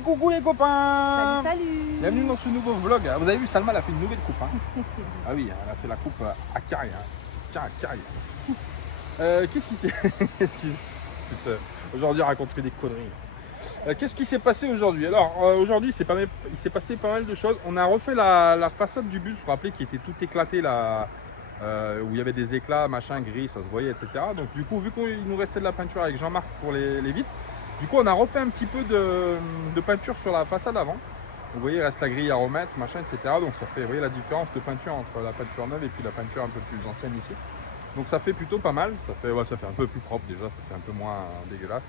Et coucou les copains. Salut, salut. Bienvenue dans ce nouveau vlog. Vous avez vu, Salma elle a fait une nouvelle coupe. Hein. Ah oui, elle a fait la coupe à carré. Hein. Tiens, à carré. Qu'est-ce qui s'est... Aujourd'hui, raconter des conneries. Qu'est-ce qui s'est passé aujourd'hui? Alors, aujourd'hui, il s'est passé pas mal de choses. On a refait la façade du bus, vous vous rappelez, qui était tout éclaté là, où il y avait des éclats, machin, gris, ça se voyait, etc. Donc du coup, vu qu'il nous restait de la peinture avec Jean-Marc pour les vitres, du coup, on a refait un petit peu de peinture sur la façade avant. Vous voyez, il reste la grille à remettre, machin, etc. Donc ça fait, vous voyez la différence de peinture entre la peinture neuve et puis la peinture un peu plus ancienne ici. Donc ça fait plutôt pas mal, ça fait un peu plus propre déjà, ça fait un peu moins dégueulasse.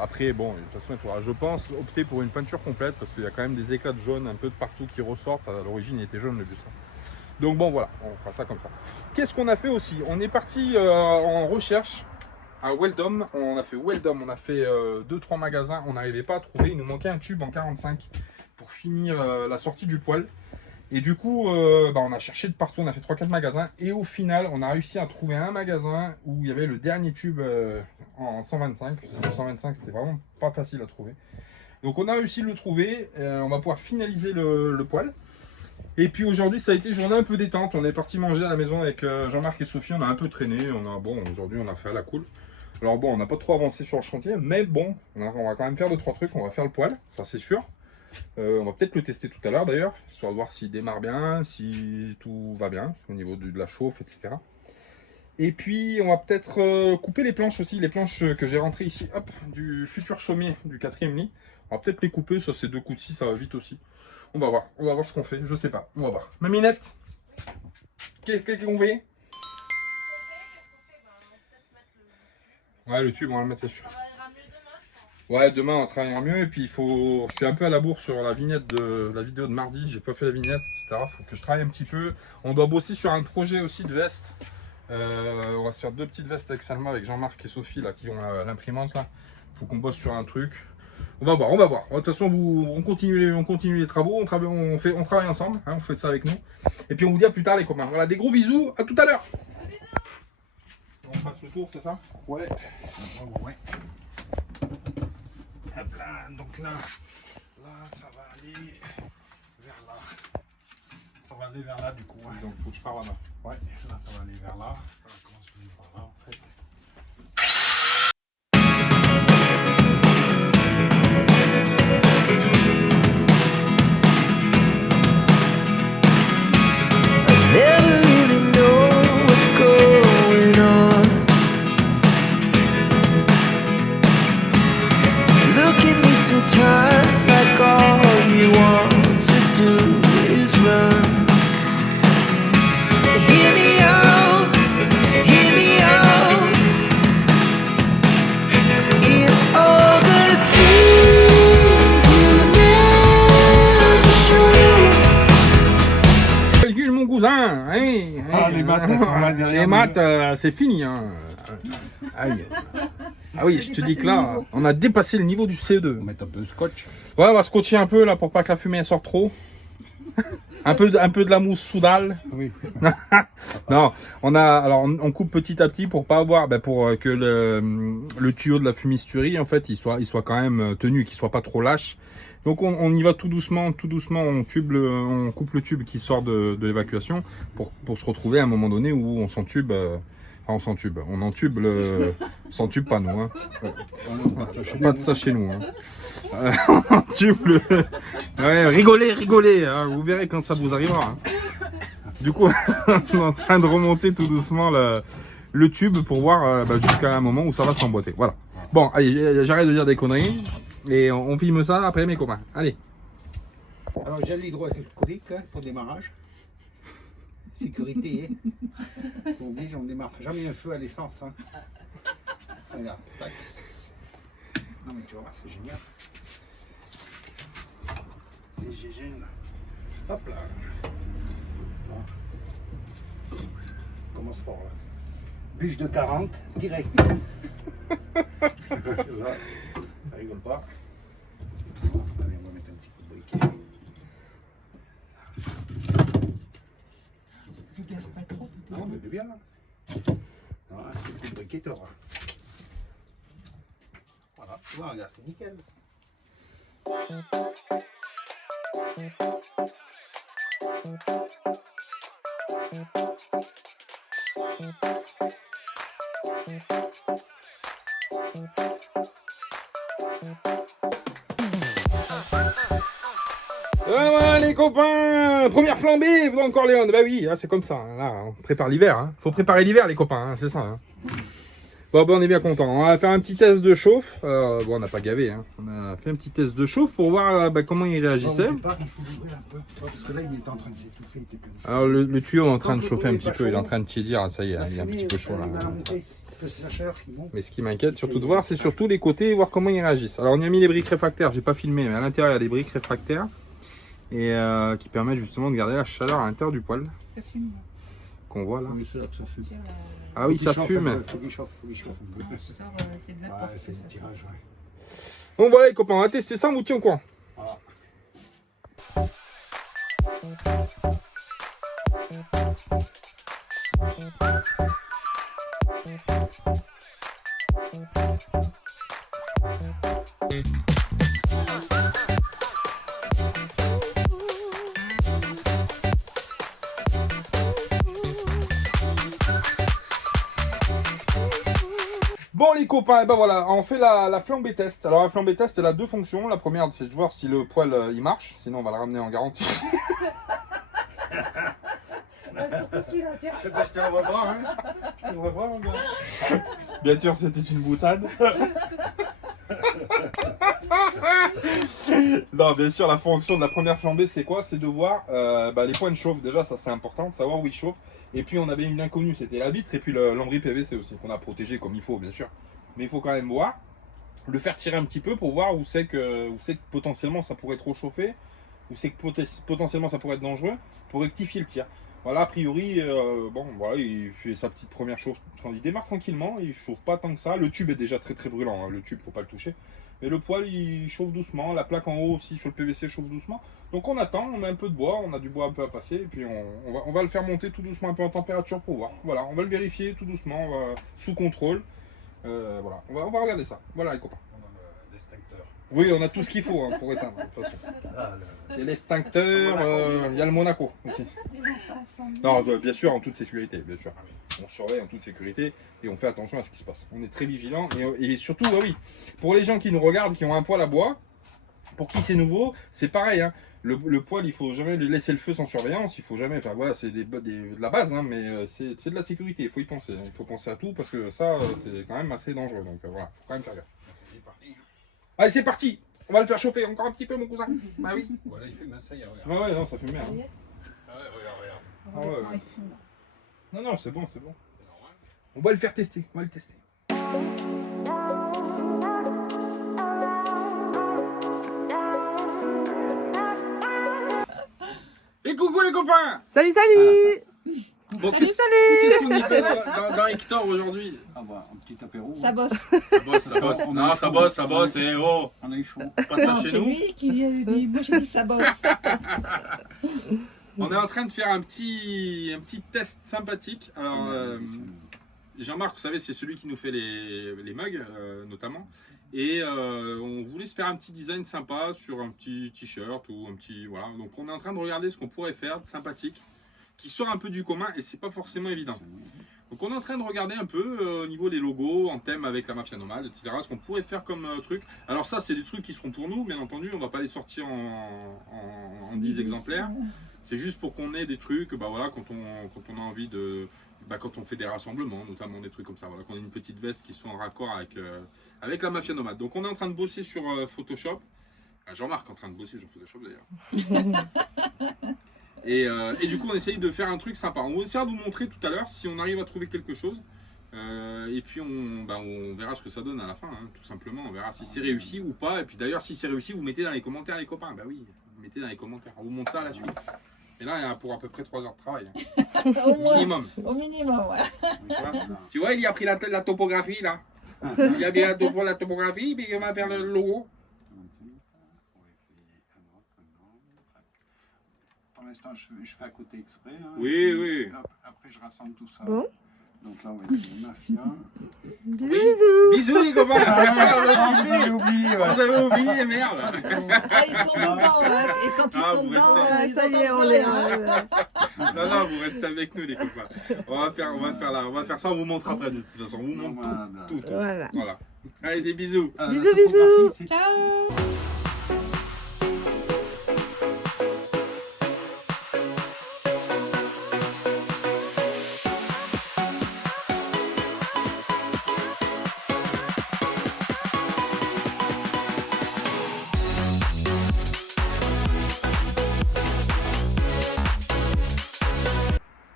Après, bon, de toute façon, il faudra, je pense, opter pour une peinture complète parce qu'il y a quand même des éclats de jaune un peu de partout qui ressortent. À l'origine, il était jaune le bus. Donc bon, voilà, on fera ça comme ça. Qu'est-ce qu'on a fait aussi? On est parti en recherche à Weldom. On a fait Weldom, on a fait 2-3 magasins. On n'arrivait pas à trouver, il nous manquait un tube en 45 pour finir la sortie du poêle. Et du coup, on a cherché de partout, on a fait 3-4 magasins. Et au final, on a réussi à trouver un magasin où il y avait le dernier tube en 125. Le 125, c'était vraiment pas facile à trouver. Donc on a réussi de le trouver. On va pouvoir finaliser le poêle. Et puis aujourd'hui, ça a été une journée un peu détente. On est parti manger à la maison avec Jean-Marc et Sophie. On a un peu traîné. Aujourd'hui, on a fait à la cool. Alors bon, on n'a pas trop avancé sur le chantier. Mais bon, on va quand même faire 2-3 trucs. On va faire le poêle, ça c'est sûr. On va peut-être le tester tout à l'heure d'ailleurs, histoire de voir s'il démarre bien, si tout va bien au niveau de la chauffe, etc. Et puis on va peut-être couper les planches aussi, les planches que j'ai rentrées ici, hop, du futur sommier du 4e lit. On va peut-être les couper, ça c'est 2 coups de scie, ça va vite aussi. On va voir ce qu'on fait, je sais pas, on va voir. Maminette, qu'est-ce qu'on fait? Ouais, le tube, on va le mettre, c'est sûr. Ouais, demain on travaillera mieux et puis je suis un peu à la bourre sur la vignette de la vidéo de mardi, j'ai pas fait la vignette, etc. Faut que je travaille un petit peu. On doit bosser sur un projet aussi de veste. On va se faire 2 petites vestes avec Salma, avec Jean-Marc et Sophie là, qui ont l'imprimante là. Faut qu'on bosse sur un truc. On va voir. De toute façon, on continue les travaux, on travaille ensemble, hein, on fait ça avec nous. Et puis on vous dit à plus tard les copains. Voilà, des gros bisous, à tout à l'heure. On passe le tour, c'est ça? Ouais. Ouais. Hop là, donc là, ça va aller vers là. Ça va aller vers là du coup. Hein. Donc faut que je parle là-bas. Ouais, là ça va aller vers là. On va commencer par là en fait. Never really know what's going on. Look at me sometimes like all you want to do is run. Hear me out, hear me out. It's all the things you never show. Calcule mon cousin, hein, Ah, les maths, elles sont là derrière les nous. maths, c'est fini. Hein. Aïe. Ah oui, je te dis que là, on a dépassé le niveau du CE2. On va mettre un peu de scotch. Ouais, on va scotcher un peu là pour pas que la fumée elle sorte trop. un peu de la mousse soudale. Oui. Non, on coupe petit à petit pour pas avoir, pour que le tuyau de la fumisterie en fait, il soit quand même tenu, qu'il soit pas trop lâche. Donc on y va tout doucement, on coupe le tube qui sort de l'évacuation pour se retrouver à un moment donné où on s'entube. On s'entube le... s'entube pas nous. Hein. Pas de ça chez nous. Hein. On entube le... Ouais, rigolez, hein. Vous verrez quand ça vous arrivera. Hein. Du coup, on est en train de remonter tout doucement le tube pour voir jusqu'à un moment où ça va s'emboîter. Voilà. Bon, allez, j'arrête de dire des conneries. Et on filme ça après mes copains. Allez. Alors gel hydroalcoolique hein, pour démarrage. Sécurité. Hein. Faut oublier, on démarre jamais un feu à l'essence. Hein. Regarde, tac. Non mais tu vas voir, c'est génial. C'est génial. Hop là. Bon. On commence fort là. Bûche de 40, direct. Là, ça rigole pas. Bon, allez, on va mettre un petit coup de briquet. Non, mais c'est bien. Voilà, un petit coup de briquet, t'auras. Voilà, tu vois, regarde, c'est nickel. Voilà les copains, première flambée dans Corleone. Bah oui, hein, c'est comme ça. Hein. Là, on prépare l'hiver. Hein. Faut préparer l'hiver les copains, hein, c'est ça. Hein. Bon, on est bien content. On va faire un petit test de chauffe. Bon, on n'a pas gavé. Hein. On a fait un petit test de chauffe pour voir comment il réagissait. Il faut l'ouvrir un peu, parce que là il est en train de s'étouffer. Il était plein de... Alors le tuyau est en train de chauffer un petit peu. Il est en train de tiédir. Ça y est, il est un petit peu chaud là. Mais ce qui m'inquiète surtout de voir, c'est surtout les côtés et voir comment ils réagissent. Alors on y a mis les briques réfractaires. J'ai pas filmé, mais à l'intérieur il y a des briques réfractaires et qui permettent justement de garder la chaleur à l'intérieur du poêle. Ça fume. Qu'on voit là. Ça fume. Ah oui, ça fume. Faut qu'il chauffe, C'est de la porte. c'est le tirage, ouais. Bon voilà les copains, on va tester ça, on vous tient au courant. Voilà. Bon les copains, et ben voilà, on fait la flambée test. Alors la flambée test, elle a deux fonctions. La première, c'est de voir si le poêle il marche, sinon on va le ramener en garantie. Surtout celui-là, tiens. Je te le revois, hein. Je te le revois, mon gars. Bien sûr, c'était une boutade. Non, bien sûr, la fonction de la première flambée, c'est quoi? C'est de voir les points de chauffe. Déjà, ça c'est important, de savoir où il chauffe. Et puis, on avait une inconnue, c'était la vitre et puis le lambris PVC aussi, qu'on a protégé comme il faut, bien sûr. Mais il faut quand même voir, le faire tirer un petit peu pour voir où c'est que potentiellement ça pourrait trop chauffer, où c'est que potentiellement ça pourrait être dangereux, pour rectifier le tir. Voilà, a priori, bon, voilà, il fait sa petite première chauffe. Enfin, il démarre tranquillement, il chauffe pas tant que ça. Le tube est déjà très très brûlant, hein. Le tube, faut pas le toucher. Mais le poêle, il chauffe doucement. La plaque en haut aussi sur le PVC chauffe doucement. Donc on attend, on met un peu de bois, on a du bois un peu à passer. Et puis on va le faire monter tout doucement un peu en température pour voir. Voilà, on va le vérifier tout doucement, sous contrôle. Voilà, on va regarder ça. Voilà les copains. On a l'extincteur. Oui, on a tout ce qu'il faut hein, pour éteindre, de toute façon. Il y a l'extincteur, il y a le Monaco aussi. Non, bien sûr, en toute sécurité, bien sûr. On surveille en toute sécurité et on fait attention à ce qui se passe. On est très vigilant et surtout, oui, pour les gens qui nous regardent, qui ont un poêle à bois, pour qui c'est nouveau, c'est pareil. Hein. Le poêle, il faut jamais lui laisser le feu sans surveillance. Il faut jamais, enfin voilà, c'est de la base, hein, mais c'est de la sécurité. Il faut y penser. Il faut penser à tout parce que ça, c'est quand même assez dangereux. Donc voilà, faut quand même faire gaffe. C'est parti. Allez, c'est parti. On va le faire chauffer encore un petit peu, mon cousin. Bah oui. Voilà, il fait ma ça y est, regarde. Ouais, ouais, non, ça fume bien. Hein. Ah ouais, regarde. Ah ouais, ouais. Non, non, c'est bon, c'est bon. C'est normal. On va le faire tester. On va le tester. Et coucou les copains. Salut, salut. Bon, Salut, qu'est-ce salut. qu'on y fait dans Hector aujourd'hui? Ah bah, un petit apéro. Ça bosse. Ça bosse, ça bosse. Non, ça bosse, et oh, On a eu chaud. pas de ça Non, chez c'est nous. lui qui vient lui dire. Moi, j'ai dit ça bosse. On est en train de faire un petit test sympathique. Alors, Jean-Marc, vous savez, c'est celui qui nous fait les mugs, notamment. Et on voulait se faire un petit design sympa sur un petit t-shirt ou un petit... Voilà. Donc on est en train de regarder ce qu'on pourrait faire de sympathique, qui sort un peu du commun et c'est pas forcément évident. Donc on est en train de regarder un peu au niveau des logos, en thème avec la mafia nomade, etc. Ce qu'on pourrait faire comme truc. Alors ça, c'est des trucs qui seront pour nous, bien entendu. On va pas les sortir en 10 exemplaires. C'est juste pour qu'on ait des trucs, bah voilà, quand on a envie de... Bah, quand on fait des rassemblements, notamment des trucs comme ça, voilà, qu'on ait une petite veste qui soit en raccord avec la mafia nomade. Donc on est en train de bosser sur Photoshop. Jean-Marc est en train de bosser sur Photoshop d'ailleurs. Et du coup on essaye de faire un truc sympa. On va essayer de vous montrer tout à l'heure si on arrive à trouver quelque chose. Et puis on verra ce que ça donne à la fin, hein, tout simplement. On verra si c'est réussi ou pas. Et puis d'ailleurs si c'est réussi, vous mettez dans les commentaires les copains. Bah oui, vous mettez dans les commentaires. On vous montre ça à la suite. Et là il y a pour à peu près 3 heures de travail. Hein. Au moins. Minimum. Au minimum, ouais. Tu vois, il a pris la topographie là. Il a bien la topographie, puis il va faire le logo. Pour l'instant, je fais à côté exprès. Hein. Oui, oui. Après, je rassemble tout ça. Bon. Donc là, on va mettre le mafia. Bisous, bisous. Bisous les copains. J'ai oublié, ouais. J'avais oublié, merde. Ah, ils sont dedans, hein. Et quand ils Ah, sont vous dedans, restez- ils Ça y est, entendent on plus est. rien. Non, non, vous restez avec nous les copains. On va faire ça, on vous montre après de toute façon. On vous montre Voilà. tout. Voilà. Voilà. Allez, des bisous. La Bisous, topographie, bisous. c'est- Ciao.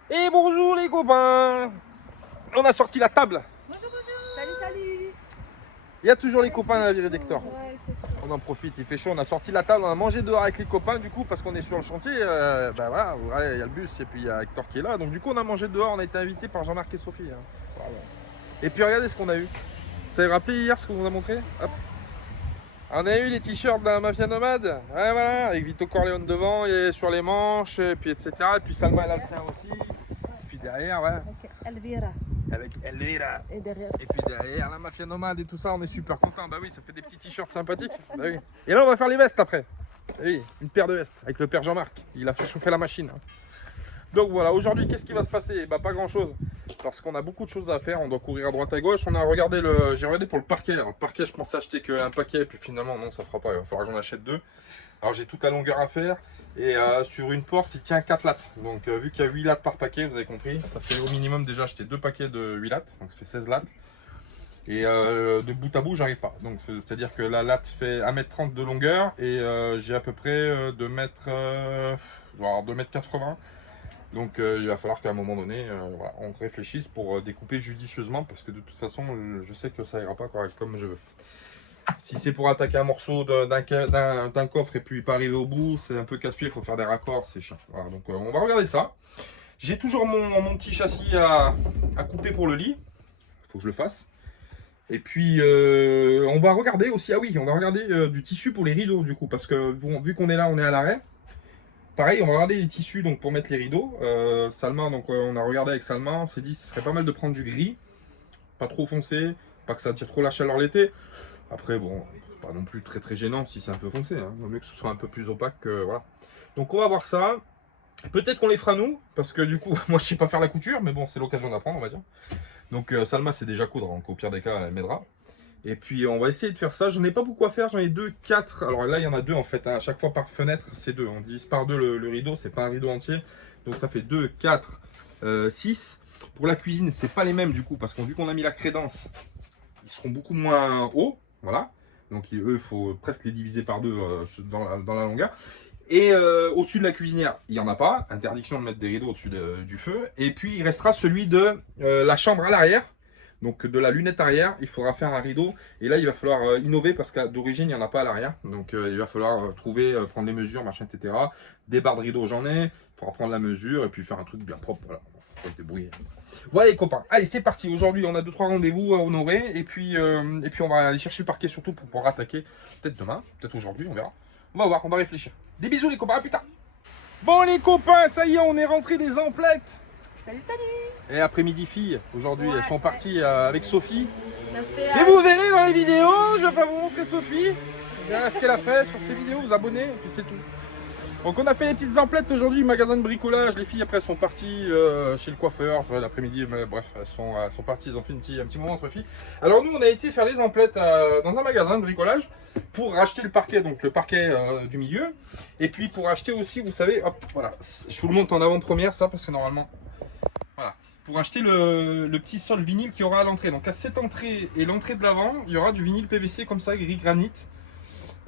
Et bonjour les copains. On a sorti la table. Salut, salut. Il y a toujours les copains à la virée d'Hector. On en profite, il fait chaud. On a sorti la table, on a mangé dehors avec les copains du coup parce qu'on est sur le chantier. Ben voilà, il y a le bus et puis il y a Hector qui est là. Donc du coup on a mangé dehors, on a été invité par Jean-Marc et Sophie. Hein. Voilà. Et puis regardez ce qu'on a eu. Vous avez rappelé hier ce qu'on vous a montré? Hop. On a eu les t-shirts d'un Mafia Nomade. Ouais, voilà, avec Vito Corleone devant et sur les manches, et puis etc. Et puis Salma elle a le sien aussi. Et puis derrière, ouais, Ok, Elvira. avec Elvira. Et derrière. Et puis derrière la Mafia Nomade et tout ça, on est super content. Bah oui, ça fait des petits t-shirts sympathiques. Bah oui. Et là, on va faire les vestes après. Oui, une paire de vestes avec le père Jean-Marc. Il a fait chauffer la machine. Hein. Donc voilà, aujourd'hui, qu'est-ce qui va se passer? Bah pas grand-chose. Parce qu'on a beaucoup de choses à faire. On doit courir à droite à gauche. On a regardé j'ai regardé pour le parquet. Alors, le parquet, je pensais acheter qu'un paquet, puis finalement, non, ça fera pas. Il va falloir que j'en achète 2. Alors j'ai toute la longueur à faire. Et sur une porte, il tient 4 lattes. Donc vu qu'il y a 8 lattes par paquet, vous avez compris, ça fait au minimum déjà acheter 2 paquets de 8 lattes. Donc ça fait 16 lattes. Et de bout à bout, j'arrive pas. Donc c'est-à-dire que la latte fait 1,30 m de longueur. Et j'ai à peu près 2,80 m. Donc il va falloir qu'à un moment donné, voilà, on réfléchisse pour découper judicieusement. Parce que de toute façon, je sais que ça ira pas comme je veux. Si c'est pour attaquer un morceau d'un coffre et puis pas arriver au bout, c'est un peu casse-pied, il faut faire des raccords, c'est chiant. Voilà, donc on va regarder ça. J'ai toujours mon petit châssis à couper pour le lit. Il faut que je le fasse. Et puis on va regarder aussi, ah oui, on va regarder du tissu pour les rideaux du coup. Parce que vu qu'on est là, on est à l'arrêt. Pareil, on va regarder les tissus donc, pour mettre les rideaux. Salma, donc on a regardé avec Salma, on s'est dit ce serait pas mal de prendre du gris. Pas trop foncé, pas que ça attire trop la chaleur l'été. Après, bon, c'est pas non plus très gênant si c'est un peu foncé. Hein. Il vaut mieux que ce soit un peu plus opaque que voilà. Donc on va voir ça. Peut-être qu'on les fera nous, parce que du coup, moi je sais pas faire la couture, mais bon, c'est l'occasion d'apprendre, on va dire. Donc Salma c'est déjà coudre, donc au pire des cas, elle m'aidera. Et puis on va essayer de faire ça. J'en ai pas beaucoup à faire, j'en ai 2, 4. Alors là, il y en a 2 en fait. Hein. À chaque fois par fenêtre, c'est 2. On divise par 2 le rideau, c'est pas un rideau entier. Donc ça fait 2, 4, 6. Pour la cuisine, c'est pas les mêmes du coup, parce que vu qu'on a mis la crédence, ils seront beaucoup moins hauts. Voilà, donc eux, il faut presque les diviser par 2 dans la longueur. Et au-dessus de la cuisinière, il n'y en a pas. Interdiction de mettre des rideaux au-dessus du feu. Et puis il restera celui de la chambre à l'arrière. Donc de la lunette arrière, il faudra faire un rideau. Et là, il va falloir innover parce que d'origine, il n'y en a pas à l'arrière. Donc il va falloir prendre les mesures, machin, etc. Des barres de rideau, j'en ai. Il faudra prendre la mesure et puis faire un truc bien propre. Voilà, on va se débrouiller. Voilà les copains, allez c'est parti, aujourd'hui on a 2-3 rendez-vous à honorer et puis on va aller chercher le parquet surtout pour pouvoir attaquer, peut-être demain, peut-être aujourd'hui, on verra. On va voir, on va réfléchir. Des bisous les copains, à plus tard. Bon les copains, ça y est, on est rentré des emplettes. Salut, salut. Et après-midi filles, aujourd'hui elles sont parties avec Sophie. On a fait, Et vous verrez dans les vidéos, je vais pas vous montrer Sophie. Bien, ce qu'elle a fait sur ses vidéos, vous abonnez et puis c'est tout. Donc on a fait les petites emplettes aujourd'hui, magasin de bricolage. Les filles après sont parties chez le coiffeur l'après-midi, bref, elles sont parties, ils ont fait un petit moment entre filles. Alors nous on a été faire les emplettes dans un magasin de bricolage pour racheter le parquet, donc le parquet du milieu. Et puis pour acheter aussi, vous savez, hop, voilà, je vous le montre en avant-première ça parce que normalement, voilà. Pour acheter le petit sol vinyle qu'il y aura à l'entrée. Donc à cette entrée et l'entrée de l'avant, il y aura du vinyle PVC comme ça, gris granit.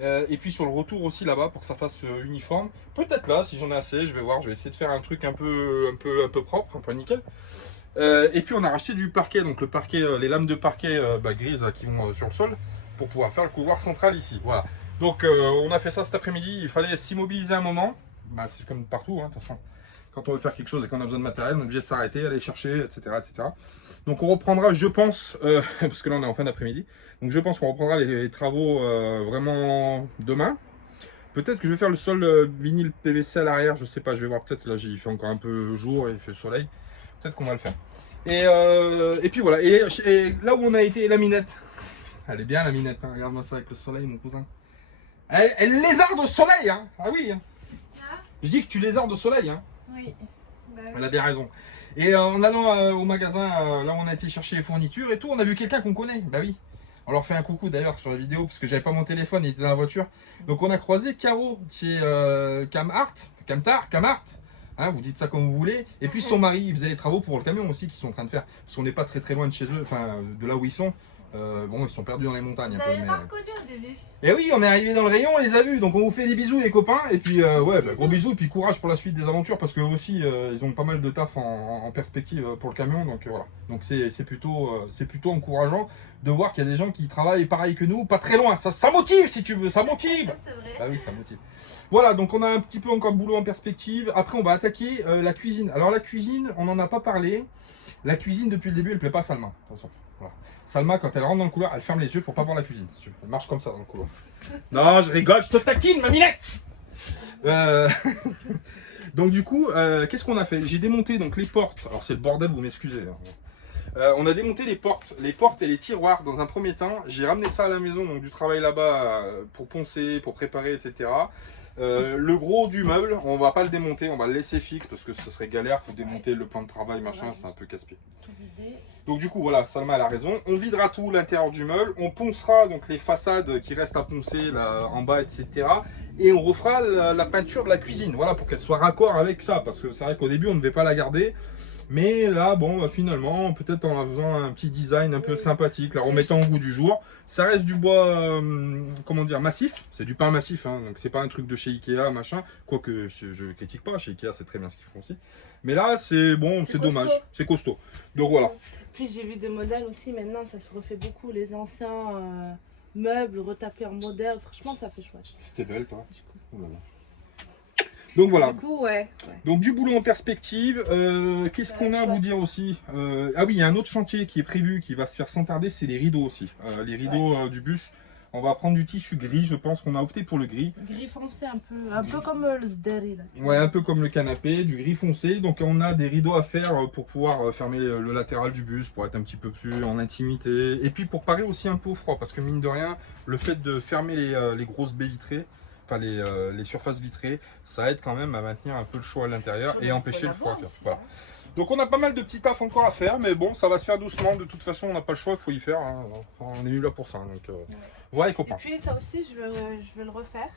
Et puis sur le retour aussi là-bas pour que ça fasse uniforme. Peut-être là, si j'en ai assez, je vais voir, je vais essayer de faire un truc un peu propre, un peu nickel. Et puis on a racheté du parquet, donc le parquet, les lames de parquet grises qui vont sur le sol pour pouvoir faire le couloir central ici. Voilà. Donc on a fait ça cet après-midi, il fallait s'immobiliser un moment. Bah, c'est comme partout, hein, de toute façon. Quand on veut faire quelque chose et qu'on a besoin de matériel, on est obligé de s'arrêter, aller chercher, etc., etc. Donc on reprendra, je pense, parce que là on est en fin d'après-midi, donc je pense qu'on reprendra les travaux vraiment demain. Peut-être que je vais faire le sol vinyle PVC à l'arrière, je sais pas, je vais voir, peut-être là il fait encore un peu jour et il fait le soleil, peut-être qu'on va le faire. Et puis voilà. Et là où on a été, la minette. Elle est bien la minette, hein. Regarde-moi ça avec le soleil, mon cousin. Elle lézarde au soleil, hein. Ah oui. Hein. Je dis que tu lézardes au soleil, hein. Oui. Bah, oui. Elle a bien raison. Et en allant au magasin, là où on a été chercher les fournitures et tout, on a vu quelqu'un qu'on connaît. Bah oui. On leur fait un coucou d'ailleurs sur la vidéo parce que j'avais pas mon téléphone, il était dans la voiture. Donc on a croisé Caro chez Camart. Hein, vous dites ça comme vous voulez. Et puis son mari, il faisait les travaux pour le camion aussi qu'ils sont en train de faire. Parce qu'on n'est pas très loin de chez eux, enfin de là où ils sont. Bon, ils sont perdus dans les montagnes. Vous Un peu, n'avez mais... pas reconnu au début. Et oui, on est arrivé dans le rayon, on les a vus. Donc on vous fait des bisous les copains. Et puis ouais, bah, gros bisous. Et puis courage pour la suite des aventures. Parce qu'eux aussi, ils ont pas mal de taf en perspective pour le camion. Donc voilà. Donc c'est plutôt encourageant de voir qu'il y a des gens qui travaillent pareil que nous, pas très loin. Ça motive si tu veux, ça motive. C'est vrai. Ah oui, ça motive. Voilà, donc on a un petit peu encore de boulot en perspective. Après, on va attaquer la cuisine. Alors la cuisine, on n'en a pas parlé. La cuisine, depuis le début, elle plaît pas à Salma. De toute façon, voilà. Salma, quand elle rentre dans le couloir, elle ferme les yeux pour pas voir la cuisine. Elle marche comme ça dans le couloir. Non, je rigole, je te taquine, ma minette. Donc du coup, qu'est-ce qu'on a fait? J'ai démonté donc les portes. Alors c'est le bordel, vous m'excusez. On a démonté les portes et les tiroirs dans un premier temps. J'ai ramené ça à la maison, donc du travail là-bas pour poncer, pour préparer, etc. Le gros du meuble, on va pas le démonter, on va le laisser fixe parce que ce serait galère, faut démonter le plan de travail, machin, c'est un peu casse-pied. Donc du coup voilà, Salma elle a raison, on videra tout l'intérieur du meuble, on poncera donc les façades qui restent à poncer là, en bas, etc. Et on refera la peinture de la cuisine, voilà, pour qu'elle soit raccord avec ça, parce que c'est vrai qu'au début on ne devait pas la garder. Mais là, bon, finalement, peut-être en faisant un petit design un peu sympathique, la remettant au goût du jour. Ça reste du bois, comment dire, massif. C'est du pain massif, hein, donc c'est pas un truc de chez Ikea, machin. Quoique je critique pas, chez Ikea c'est très bien ce qu'ils font aussi. Mais là, c'est bon, c'est dommage, c'est costaud. Donc voilà. Puis j'ai vu des modèles aussi, maintenant ça se refait beaucoup, les anciens meubles retapés en modèle. Franchement, ça fait chouette. C'était belle, toi. Oh là là. Donc voilà. Du coup, ouais. Donc du boulot en perspective. Qu'est-ce qu'on a à vous dire aussi? Ah oui, il y a un autre chantier qui est prévu, qui va se faire sans tarder, c'est les rideaux aussi. Les rideaux du bus. On va prendre du tissu gris, je pense qu'on a opté pour le gris. Gris foncé un peu comme le Zderi là. Ouais, un peu comme le canapé, du gris foncé. Donc on a des rideaux à faire pour pouvoir fermer le latéral du bus, pour être un petit peu plus en intimité. Et puis pour parer aussi un peu au froid, parce que mine de rien, le fait de fermer les grosses baies vitrées, enfin les surfaces vitrées, ça aide quand même à maintenir un peu le chaud à l'intérieur et empêcher le froid. Voilà. Donc on a pas mal de petits taf encore à faire, mais bon, ça va se faire doucement. De toute façon, on n'a pas le choix, il faut y faire. Hein. On est venu là pour ça. Donc voilà les copains. Et puis ça aussi, je vais le refaire.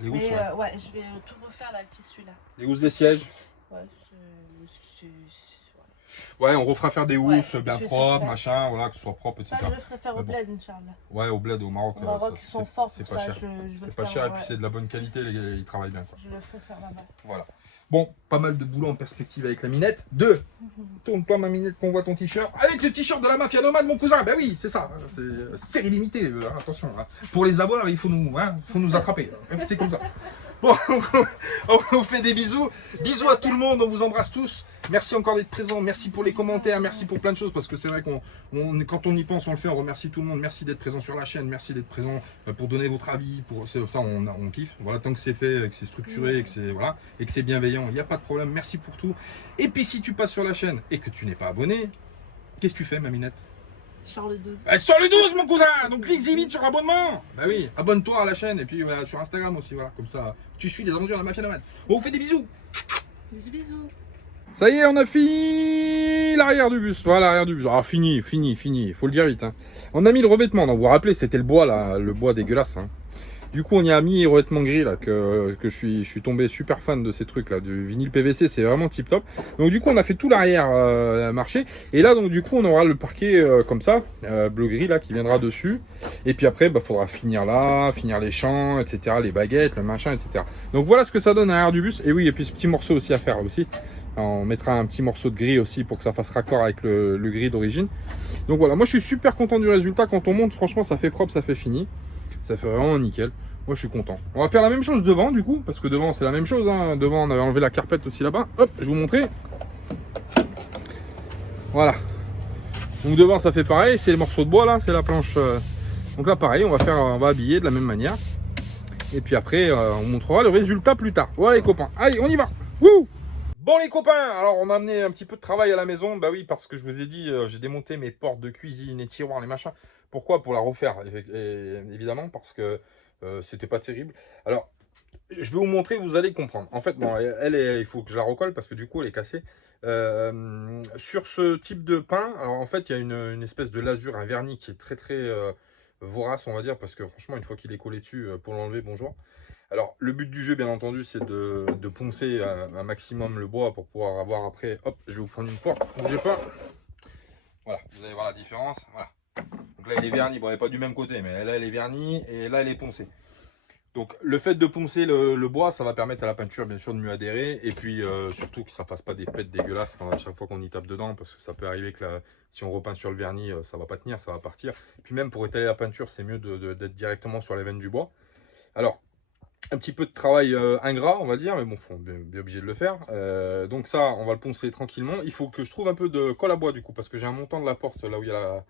Les housses, Mais, ouais, je vais tout refaire là, le tissu là. Les housses des sièges. Ouais, Ouais, on refera faire des housses Ouais, bien je vais propres, faire. machin, voilà, que ce soit propre, etc. Ça, je le ferai faire au Mais bon. bled, Inch'Allah. Ouais, au bled, au Maroc, Au Maroc, ils sont forts c'est pour pas ça. cher. Je vais C'est le pas faire, cher et ouais. puis c'est de la bonne qualité, ils travaillent bien, quoi. Je le ferai faire là-bas. Voilà. Bon, pas mal de boulot en perspective avec la minette. Deux, tourne-toi ma minette qu'on voit ton t-shirt. Avec le t-shirt de la mafia nomade, mon cousin. Ben oui, c'est ça. C'est série limitée, attention. Hein. Pour les avoir, il faut nous attraper. C'est comme ça. Bon, on vous fait des bisous. Bisous à tout le monde, on vous embrasse tous. Merci encore d'être présents, merci pour les commentaires, merci pour plein de choses, parce que c'est vrai qu'on quand on y pense, on le fait, on remercie tout le monde. Merci d'être présent sur la chaîne, merci d'être présent pour donner votre avis, pour ça on kiffe. Voilà, tant que c'est fait, que c'est structuré, que c'est voilà, et que c'est bienveillant, il n'y a pas de problème, merci pour tout. Et puis si tu passes sur la chaîne et que tu n'es pas abonné, qu'est-ce que tu fais ma minette? Sur le 12. Sur le 12 mon cousin, donc clique vite sur abonnement. Bah oui, abonne-toi à la chaîne et puis sur Instagram aussi, voilà, comme ça tu suis les aventures de la mafia nomade. On vous fait des bisous. Bisous, bisous. Ça y est, on a fini l'arrière du bus. Voilà l'arrière du bus. Ah, fini. Faut le dire vite. Hein. On a mis le revêtement. Donc, vous vous rappelez, c'était le bois là, le bois dégueulasse. Hein. Du coup, on y a mis le revêtement gris là, que je suis tombé super fan de ces trucs là, du vinyle PVC, c'est vraiment tip top. Donc du coup, on a fait tout l'arrière marché. Et là, donc du coup, on aura le parquet comme ça, bleu gris là, qui viendra dessus. Et puis après, faudra finir là, finir les champs, etc., les baguettes, le machin, etc. Donc voilà ce que ça donne à l'arrière du bus. Et oui, et puis ce petit morceau aussi à faire aussi. On mettra un petit morceau de gris aussi pour que ça fasse raccord avec le gris d'origine. Donc voilà, moi je suis super content du résultat. Quand on monte, franchement, ça fait propre, ça fait fini. Ça fait vraiment nickel. Moi je suis content. On va faire la même chose devant du coup, parce que devant c'est la même chose. Hein. Devant on avait enlevé la carpette aussi là-bas. Hop, je vais vous montrer. Voilà. Donc devant ça fait pareil, c'est les morceaux de bois là, c'est la planche. Donc là pareil, on va habiller de la même manière. Et puis après on montrera le résultat plus tard. Voilà les copains. Allez, on y va. Wouh! Bon les copains, alors on a amené un petit peu de travail à la maison. Bah oui, parce que je vous ai dit, j'ai démonté mes portes de cuisine, les tiroirs, les machins. Pourquoi? Pour la refaire, évidemment, parce que c'était pas terrible. Alors, je vais vous montrer, vous allez comprendre. En fait, bon, il faut que je la recolle parce que du coup, elle est cassée. Sur ce type de pain, alors en fait, il y a une espèce de lasure, un vernis qui est très vorace, on va dire, parce que franchement, une fois qu'il est collé dessus, pour l'enlever, bonjour. Alors, le but du jeu, bien entendu, c'est de poncer un maximum le bois pour pouvoir avoir après... Hop, je vais vous prendre une porte, bougez pas. Voilà, vous allez voir la différence. Voilà. Donc là, elle est vernie. Bon, elle n'est pas du même côté, mais là, elle est vernie et là, elle est poncée. Donc, le fait de poncer le bois, ça va permettre à la peinture, bien sûr, de mieux adhérer. Et puis, surtout que ça ne fasse pas des pètes dégueulasses à chaque fois qu'on y tape dedans. Parce que ça peut arriver que si on repeint sur le vernis, ça ne va pas tenir, ça va partir. Et puis même, pour étaler la peinture, c'est mieux d'être directement sur les veines du bois. Alors, un petit peu de travail ingrat, on va dire, mais bon, on est bien obligé de le faire. Donc ça, on va le poncer tranquillement. Il faut que je trouve un peu de colle à bois du coup, parce que j'ai un montant de la porte, là où il y a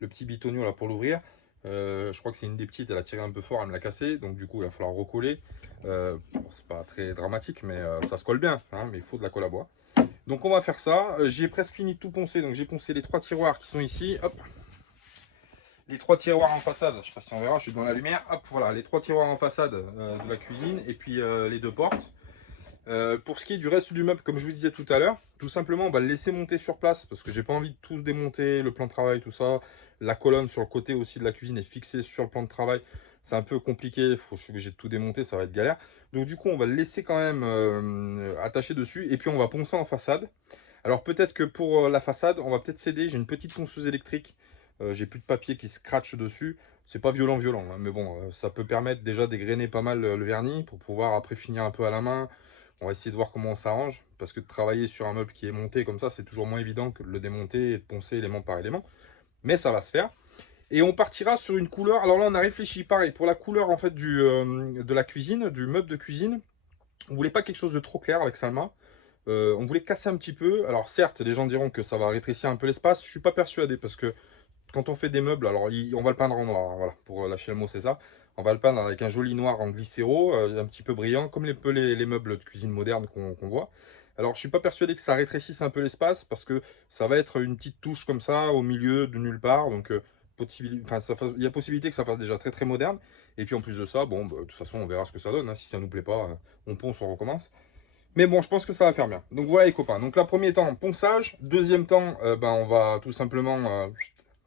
le petit bitonio là pour l'ouvrir. Je crois que c'est une des petites, elle a tiré un peu fort, elle me l'a cassé, donc du coup il va falloir recoller. Bon, c'est pas très dramatique, mais ça se colle bien, hein, mais il faut de la colle à bois. Donc on va faire ça. J'ai presque fini de tout poncer, donc j'ai poncé les 3 tiroirs qui sont ici. Hop. Les 3 tiroirs en façade, je ne sais pas si on verra, je suis dans la lumière. Hop, voilà, les 3 tiroirs en façade de la cuisine et puis les 2 portes. Pour ce qui est du reste du meuble, comme je vous disais tout à l'heure, tout simplement on va le laisser monter sur place parce que j'ai pas envie de tout démonter, le plan de travail, tout ça. La colonne sur le côté aussi de la cuisine est fixée sur le plan de travail. C'est un peu compliqué, je suis obligé de tout démonter, ça va être galère. Donc du coup on va le laisser quand même attaché dessus et puis on va poncer en façade. Alors peut-être que pour la façade, on va peut-être céder, j'ai une petite ponceuse électrique. J'ai plus de papier qui scratch dessus. C'est pas violent, hein, mais bon, ça peut permettre déjà d'égrener pas mal le vernis pour pouvoir après finir un peu à la main. On va essayer de voir comment on s'arrange, parce que de travailler sur un meuble qui est monté comme ça, c'est toujours moins évident que de le démonter et de poncer élément par élément. Mais ça va se faire. Et on partira sur une couleur. Alors là, on a réfléchi pareil pour la couleur en fait de la cuisine, du meuble de cuisine. On voulait pas quelque chose de trop clair avec Salma. On voulait casser un petit peu. Alors certes, les gens diront que ça va rétrécir un peu l'espace. Je suis pas persuadé parce que quand on fait des meubles, alors on va le peindre en noir, hein, voilà, pour lâcher le mot c'est ça. On va le peindre avec un joli noir en glycéro, un petit peu brillant, comme les meubles de cuisine moderne qu'on voit. Alors je ne suis pas persuadé que ça rétrécisse un peu l'espace, parce que ça va être une petite touche comme ça, au milieu de nulle part. Donc il y a possibilité que ça fasse déjà très moderne. Et puis en plus de ça, bon, bah, de toute façon on verra ce que ça donne, hein. Si ça ne nous plaît pas, on ponce, on recommence. Mais bon, je pense que ça va faire bien. Donc voilà les copains. Donc là, premier temps, ponçage. Deuxième temps, on va tout simplement...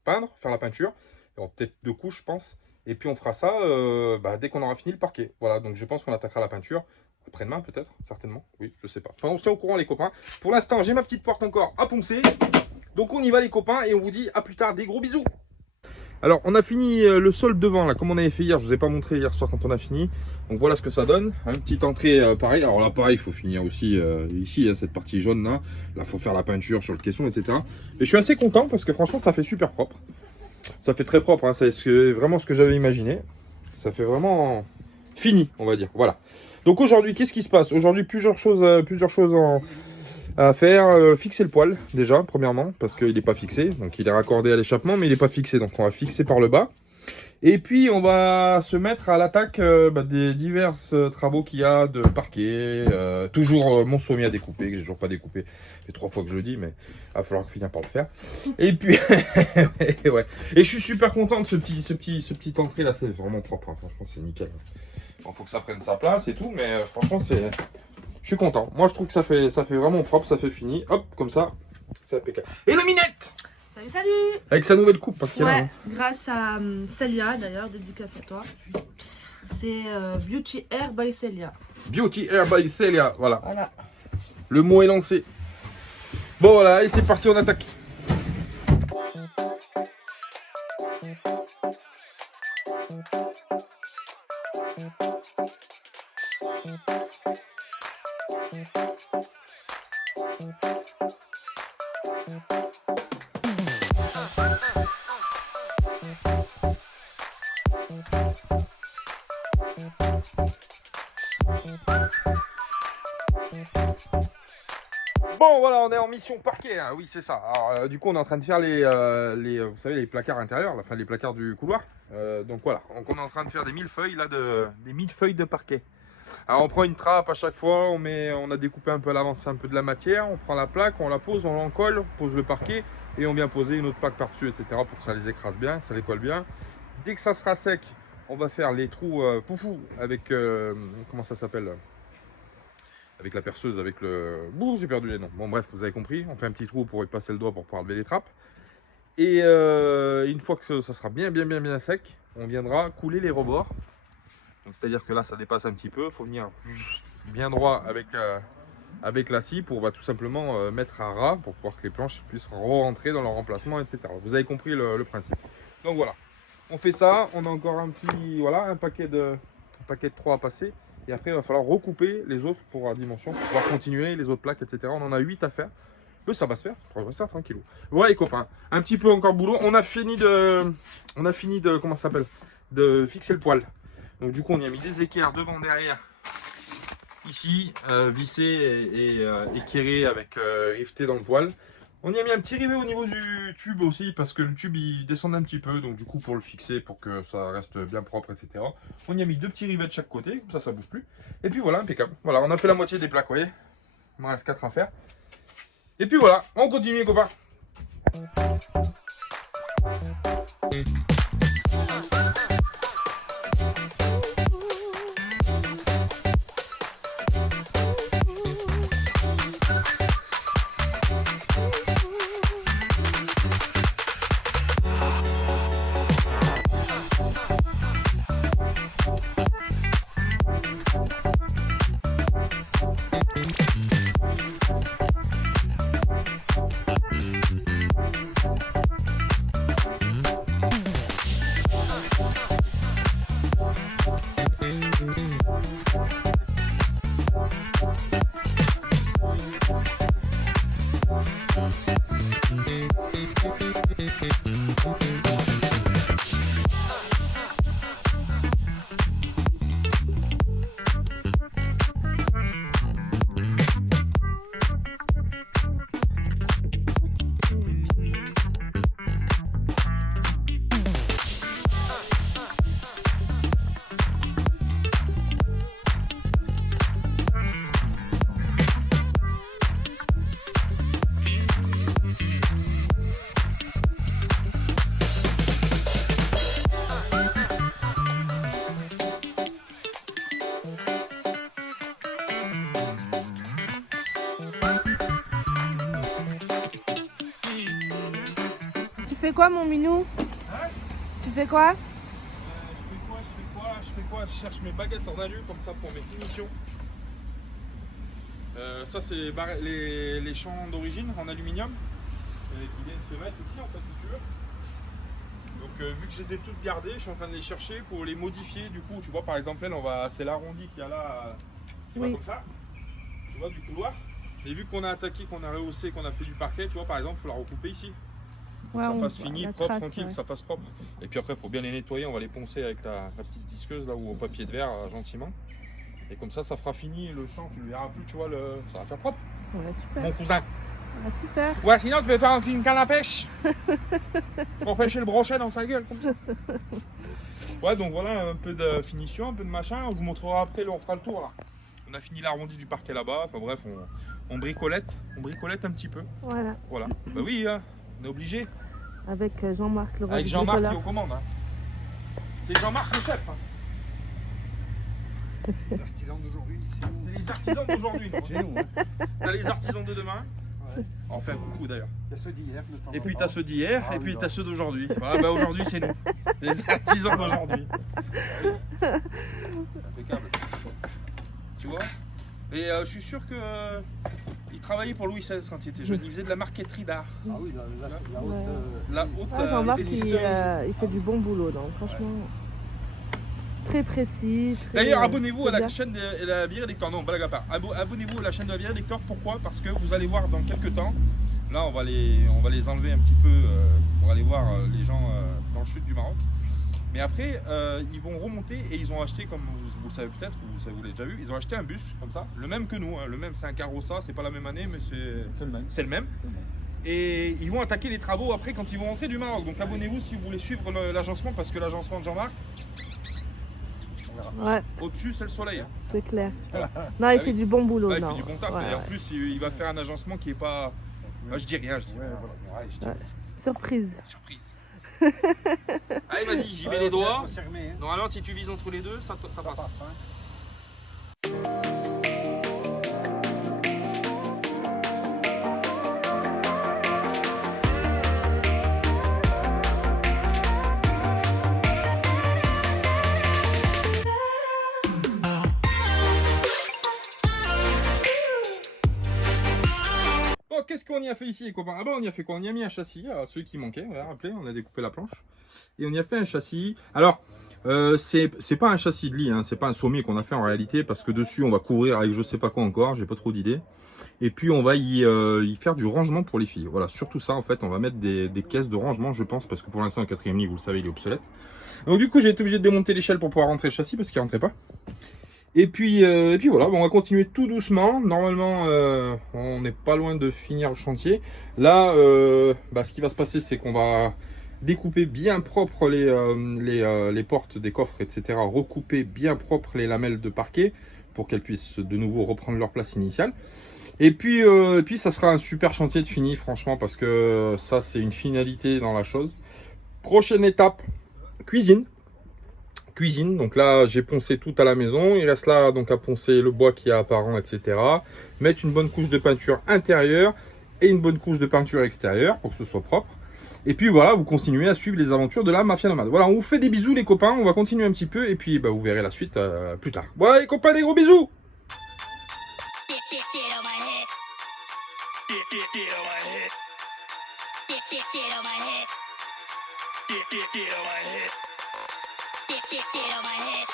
peindre, faire la peinture, peut-être 2 couches je pense, et puis on fera ça dès qu'on aura fini le parquet. Voilà, donc je pense qu'on attaquera la peinture après-demain peut-être, certainement, oui, je sais pas. Enfin, on se tient au courant les copains. Pour l'instant, j'ai ma petite porte encore à poncer, donc on y va les copains, et on vous dit à plus tard, des gros bisous. Alors on a fini le sol devant là, comme on avait fait hier, je vous ai pas montré hier soir quand on a fini. Donc voilà ce que ça donne, une petite entrée pareil. Alors là pareil, il faut finir aussi ici, hein, cette partie jaune là. Là il faut faire la peinture sur le caisson, etc. Et je suis assez content parce que franchement ça fait super propre. Ça fait très propre, hein, c'est vraiment ce que j'avais imaginé. Ça fait vraiment fini, on va dire, voilà. Donc aujourd'hui, qu'est-ce qui se passe? Aujourd'hui plusieurs choses à faire. Fixer le poêle déjà premièrement, parce qu'il n'est pas fixé, donc il est raccordé à l'échappement mais il n'est pas fixé, donc on va fixer par le bas. Et puis on va se mettre à l'attaque des divers travaux qu'il y a de parquet. Toujours mon sommier à découper, que j'ai toujours pas découpé. Ça fait 3 fois que je le dis, mais il va falloir finir par le faire. Et puis ouais. Et je suis super content de ce petit entrée là, c'est vraiment propre, hein. Franchement c'est nickel. Bon, faut que ça prenne sa place et tout, mais franchement c'est... Je suis content. Moi, je trouve que ça fait vraiment propre, ça fait fini. Hop, comme ça, c'est impeccable. Et le Minette! Salut, salut! Avec sa nouvelle coupe, parce qu'il y a Ouais, là, hein. grâce à Célia d'ailleurs, dédicace à toi. C'est Beauty Hair by Célia. Beauty Hair by Célia, voilà. Voilà. Le mot est lancé. Bon, voilà, et c'est parti, on attaque. Bon voilà, on est en mission parquet, hein. Oui c'est ça. Alors du coup on est en train de faire vous savez, les placards intérieurs, enfin les placards du couloir. Donc voilà, donc on est en train de faire des millefeuilles là, des millefeuilles de parquet. Alors on prend une trappe à chaque fois, on a découpé un peu à l'avance un peu de la matière, on prend la plaque, on la pose, on l'encolle, on pose le parquet et on vient poser une autre plaque par-dessus, etc. pour que ça les écrase bien, que ça les colle bien. Dès que ça sera sec, on va faire les trous poufou avec, comment ça s'appelle, avec la perceuse, avec le... Bouh, j'ai perdu les noms. Bon bref, vous avez compris, on fait un petit trou pour y passer le doigt pour pouvoir lever les trappes. Et une fois que ça sera bien sec, on viendra couler les rebords. C'est-à-dire que là, ça dépasse un petit peu. Il faut venir bien droit avec la scie pour tout simplement mettre à ras pour pouvoir que les planches puissent rentrer dans leur emplacement, etc. Vous avez compris le principe. Donc voilà, on fait ça. On a encore un paquet de 3 à passer. Et après, il va falloir recouper les autres pour la dimension, pour pouvoir continuer les autres plaques, etc. On en a 8 à faire. Mais ça va se faire, tranquille. Voilà les copains, un petit peu encore boulot. On a fini de comment ça s'appelle, de fixer le poêle. Donc du coup on y a mis des équerres devant, derrière, ici, vissés et équerrés avec rifté dans le poêle. On y a mis un petit rivet au niveau du tube aussi parce que le tube il descend un petit peu, donc du coup pour le fixer, pour que ça reste bien propre, etc. On y a mis 2 petits rivets de chaque côté, comme ça bouge plus. Et puis voilà, impeccable. Voilà, on a fait la moitié des plaques, vous voyez. Il me reste 4 à faire. Et puis voilà, on continue les copains. Tu fais quoi mon minou? Hein? Tu fais quoi? Je fais quoi? Je cherche mes baguettes en alu comme ça pour mes finitions. Ça c'est les champs d'origine en aluminium qui viennent se mettre ici en fait si tu veux. Donc vu que je les ai toutes gardées, je suis en train de les chercher pour les modifier. Du coup tu vois par exemple là c'est l'arrondi qu'il y a là qui va comme ça. Tu vois du couloir. Et vu qu'on a attaqué, qu'on a rehaussé, qu'on a fait du parquet, tu vois par exemple il faut la recouper ici. Pour que ça fasse fini, propre, tranquille, que ça fasse propre. Et puis après, il faut bien les nettoyer. On va les poncer avec la petite disqueuse là ou au papier de verre gentiment. Et comme ça fera fini le champ. Tu ne le verras plus, tu vois, ça va faire propre. Ouais, super. Mon cousin. Ah, super. Ouais, sinon tu peux faire une canne à pêche pour pêcher le brochet dans sa gueule comme ça. Ouais, donc voilà un peu de finition, un peu de machin. On vous montrera après, là, on fera le tour là. On a fini l'arrondi du parquet là-bas. Enfin bref, on bricolette un petit peu. Voilà. Bah oui, hein, on est obligé. Avec Jean-Marc le Avec Jean-Marc qui est aux commandes. Hein. C'est Jean-Marc le chef. Hein. Les artisans d'aujourd'hui, c'est nous. C'est les artisans d'aujourd'hui. C'est nous. Hein. T'as les artisans de demain. Ouais. On fait un coucou d'ailleurs. Il y a ceux d'hier. de temps Et en puis temps. t'as ceux d'hier, Ah et oui, puis non. t'as ceux d'aujourd'hui. Voilà, bah aujourd'hui c'est nous. Les artisans d'aujourd'hui. Impeccable. Tu vois. Et je suis sûr que il travaillait pour Louis XVI quand il était jeune. Il faisait de la marqueterie d'art. Ah oui, là c'est la haute. Ouais. La haute. Ah, Jean-Marc, édition. il fait du bon boulot, donc franchement. Très précis. très- D'ailleurs, abonnez-vous c'est à la bien. chaîne de la Virée Lecteur. Non, blague à part. Abonnez-vous à la chaîne de la Virée Lecteur. Pourquoi? Parce que vous allez voir dans quelques temps. Là, on va les enlever un petit peu pour aller voir les gens dans le sud du Maroc. Mais après, ils vont remonter et ils ont acheté, comme vous le savez peut-être, vous l'avez déjà vu, ils ont acheté un bus comme ça, le même que nous. Hein. Le même, c'est un Carossa, c'est pas la même année, mais C'est le même. c'est le même. Et ils vont attaquer les travaux après quand ils vont rentrer du Maroc. Donc abonnez-vous si vous voulez suivre l'agencement, parce que l'agencement de Jean-Marc, Ouais, Au-dessus, c'est le soleil. Hein. c'est clair. Non, il Ah fait oui. du bon boulot. Ouais, il non. fait du bon taf. Ouais, Et en ouais. plus, il va faire un agencement qui est pas. Ah, je dis rien, je dis. Ouais, voilà. Ouais, je dis Ouais. Surprise. surprise. Allez, vas-y, j'y mets les doigts. Normalement, si tu vises entre les deux, ça passe. Bon, qu'est-ce qu'on y a fait ici, les copains? Ah bah, on y a fait quoi? On y a mis un châssis, celui qui manquait, voilà, rappelez, on a découpé la planche. Et on y a fait un châssis. Alors, c'est pas un châssis de lit, hein, c'est pas un sommier qu'on a fait en réalité, parce que dessus, on va couvrir avec je sais pas quoi encore, j'ai pas trop d'idées. Et puis, on va y faire du rangement pour les filles. Voilà, surtout ça, en fait, on va mettre des caisses de rangement, je pense, parce que pour l'instant, le 4e lit, vous le savez, il est obsolète. Donc, du coup, j'ai été obligé de démonter l'échelle pour pouvoir rentrer le châssis, parce qu'il rentrait pas. Et puis voilà, bon, on va continuer tout doucement. Normalement, on n'est pas loin de finir le chantier. Là, ce qui va se passer, c'est qu'on va découper bien propre les portes des coffres, etc. Recouper bien propre les lamelles de parquet pour qu'elles puissent de nouveau reprendre leur place initiale. Et puis ça sera un super chantier de fini, franchement, parce que ça, c'est une finalité dans la chose. Prochaine étape, cuisine. Donc là, j'ai poncé tout à la maison. Il reste là donc à poncer le bois qui est apparent, etc. Mettre une bonne couche de peinture intérieure et une bonne couche de peinture extérieure pour que ce soit propre. Et puis voilà, vous continuez à suivre les aventures de la Mafia Nomade. Voilà, on vous fait des bisous les copains. On va continuer un petit peu et puis vous verrez la suite plus tard. Voilà les copains, des gros bisous. Get on my head.